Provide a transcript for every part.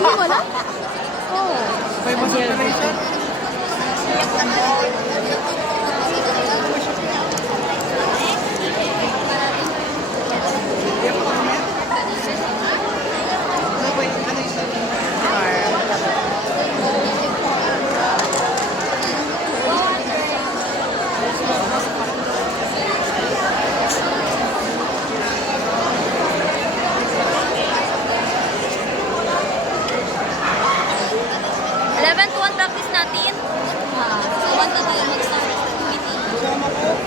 Wala? Oo. May mas operation? Practice natin. So, 1 na tayo mag-start meeting.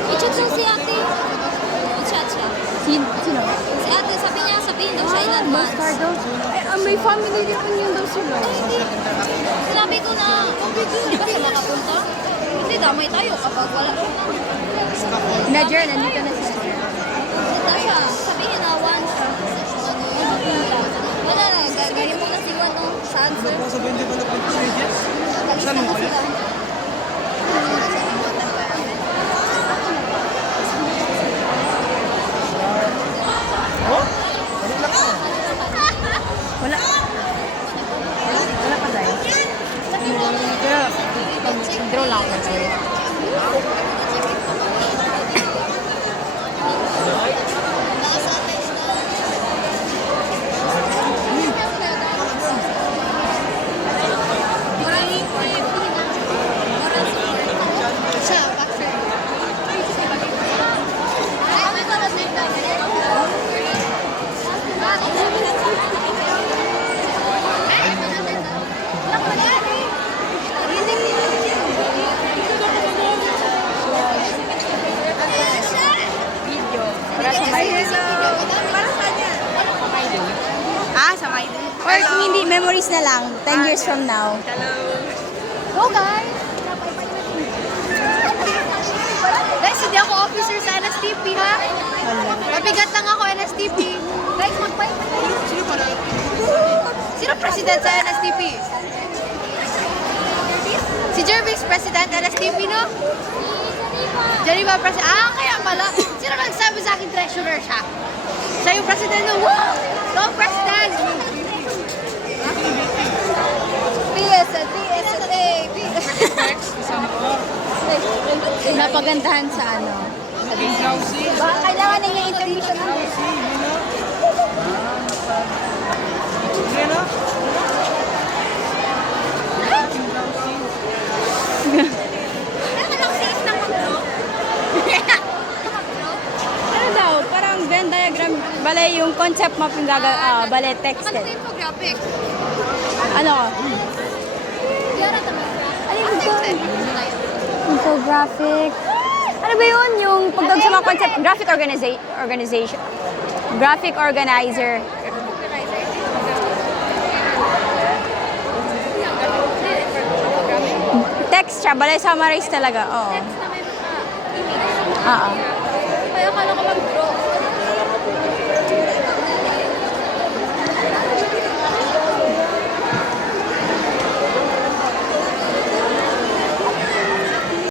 I-chat lang si ate. I-chat siya. Sino? Si ate, sabihin daw siya in advance. Bastardo. May family reunion daw sila. Hindi. Sinabi ko na, hindi ba siya makapunta? Hindi, damay tayo kapag wala siya. Najer, nandito na siya. Punta siya. Sabihin na, once siya. Wala na, gagayin mo na si Juan sa answer. Sabihin di ko na punta sa agents? Kalista Saan na mo sila. Oh? Balik lang ka. Wala. Wala pa tayo. Pero, draw lang ako tayo. Siya, boxer. Para sa Maiden. Para sa niya. Sa Maiden. Or kung hindi, memories na lang. 10 years from now. Go, guys! Guys, hindi ako officer sa NSTP, ha? Mabigat lang ako, NSTP. Guys, mag-fight na kayo. Sino president sa NSTP? Si Jervis, president NSTP, no? Jariba, president. Kaya pala. Sino nagsabi sa akin treasurer siya? Siya yung president ng wow! Go, president! Napagandahan sa ano. King Drowsy. Baka kailangan na niya intermission ng Drowsy, yun na. Sige na. King Drowsy. Ano daw? Parang Venn diagram. Bale, yung concept map yung bale texted. Ano infographic? Ano? Yara naman. Ano yung infographic? Ano ba yun? Yung pagdag sa mga concept, graphic organization. Graphic organizer. Text siya, balay summarize talaga. Oo. Text na may mga image. Oo. Kaya akala ko mag-draw.